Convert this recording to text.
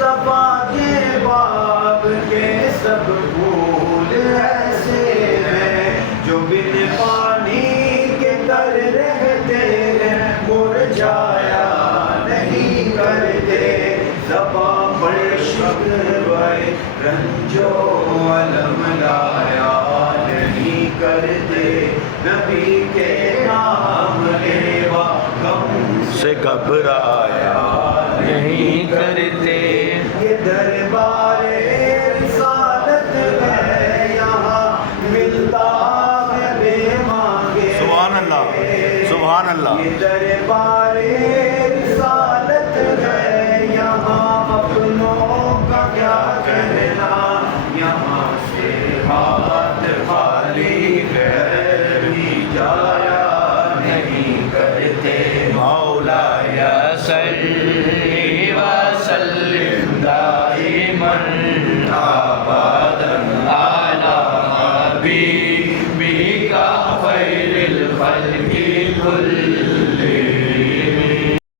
مصطفیٰ کے باب کے سب پھول ایسے ہیں جو بن پانی کے تر رہتے ہیں، مرجھایا نہیں کرتے، زباں پر شکوہ رنج و الم لایا نہیں کرتے، نبی کے نام لیوا غم سے گھبرایا نہیں کرتے۔ یہ دربار رسالت ہے، یہاں ملتا ہے بے مانگے۔ سبحان اللہ، سبحان اللہ۔ یہ دربار رسالت ہے، یہاں اپنوں کا کیا کہنا، یہاں سے ہاتھ خالی غیر بھی جایا نہیں کرتے۔ مولایا صلی وسلم دائما ابدا علی حبیبک خیر الخلق کلہم۔